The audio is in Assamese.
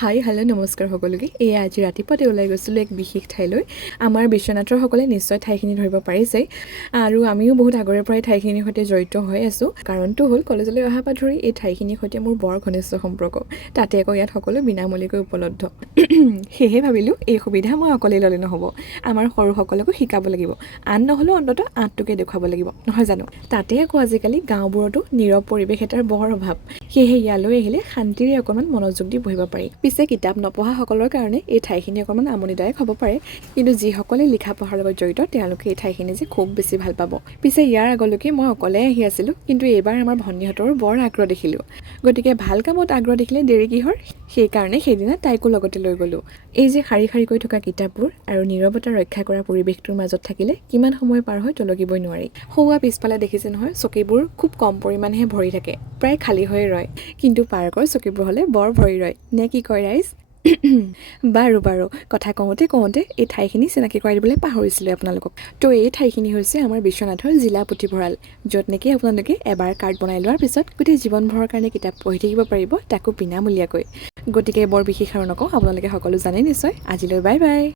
হাই হেল্ল' নমস্কাৰ সকলোকে। এয়া আজি ৰাতিপুৱাতে ওলাই গৈছিলোঁ এক বিশেষ ঠাইলৈ। আমাৰ বিশ্বনাথৰ সকলে নিশ্চয় ঠাইখিনি ধৰিব পাৰিছে আৰু আমিও বহুত আগৰে পৰাই ঠাইখিনিৰ সৈতে জড়িত হৈ আছোঁ। কাৰণটো হ'ল কলেজলৈ অহাৰ পৰা ধৰি এই ঠাইখিনিৰ সৈতে মোৰ বৰ ঘনিষ্ঠ সম্পৰ্ক। তাতে আকৌ ইয়াত সকলো বিনামূলীয়াকৈ উপলব্ধ। সেয়েহে ভাবিলোঁ এই সুবিধা মই অকলেই ল'লে নহ'ব, আমাৰ সৰুসকলকো শিকাব লাগিব। আন নহ'লেও অন্ততঃ আঁতটোকে দেখুৱাব লাগিব, নহয় জানো? তাতে আকৌ আজিকালি গাঁওবোৰতো নীৰৱ পৰিৱেশ এটাৰ বৰ অভাৱ। সেয়েহে ইয়ালৈ আহিলে শান্তিৰে অকণমান মনোযোগ দি বহিব পাৰি। পিছে কিতাপ নপঢ়াসকলৰ কাৰণে এই ঠাইখিনি অকণমান আমনিদায়ক হ'ব পাৰে, কিন্তু যিসকলে লিখা পঢ়াৰ লগত জড়িত তেওঁলোকে এই ঠাইখিনি যে খুব বেছি ভাল পাব। পিছে ইয়াৰ আগলৈকে মই অকলে আহি আছিলোঁ, কিন্তু এইবাৰ আমাৰ ভণ্টিহঁতৰো বৰ আগ্ৰহ দেখিলোঁ। গতিকে ভাল কামত আগ্ৰহ দেখিলে দেৰি কিহৰ? সেইকাৰণে সেইদিনা তাইকো লগতে লৈ গ'লোঁ। এই যে শাৰী শাৰীকৈ থকা কিতাপবোৰ আৰু নীৰৱতা ৰক্ষা কৰা পৰিৱেশটোৰ মাজত থাকিলে কিমান সময় পাৰ হয় টলকিবই নোৱাৰি। সৌৱা পিছফালে দেখিছে নহয়, চকীবোৰ খুব কম পৰিমাণেহে ভৰি থাকে, প্ৰায় খালী হৈয়ে ৰয়। কিন্তু পাৰ্কৰ চকীবোৰ হ'লে বৰ ভৰি ৰয়, নে কি কয় ৰাইজ? বাৰু কথা কওঁতে এই ঠাইখিনি চিনাকি কৰাই দিবলৈ পাহৰিছিলোঁ আপোনালোকক। তো এই ঠাইখিনি হৈছে আমাৰ বিশ্বনাথৰ জিলা পুথিভঁৰাল, য'ত নেকি আপোনালোকে এবাৰ কাৰ্ড বনাই লোৱাৰ পিছত গোটেই জীৱনভৰৰ কাৰণে কিতাপ পঢ়ি থাকিব পাৰিব, তাকো বিনামূলীয়াকৈ। গতিকে বৰ বিশেষ আৰু নকওঁ, আপোনালোকে সকলো জানে নিশ্চয়। আজিলৈ বাই বাই।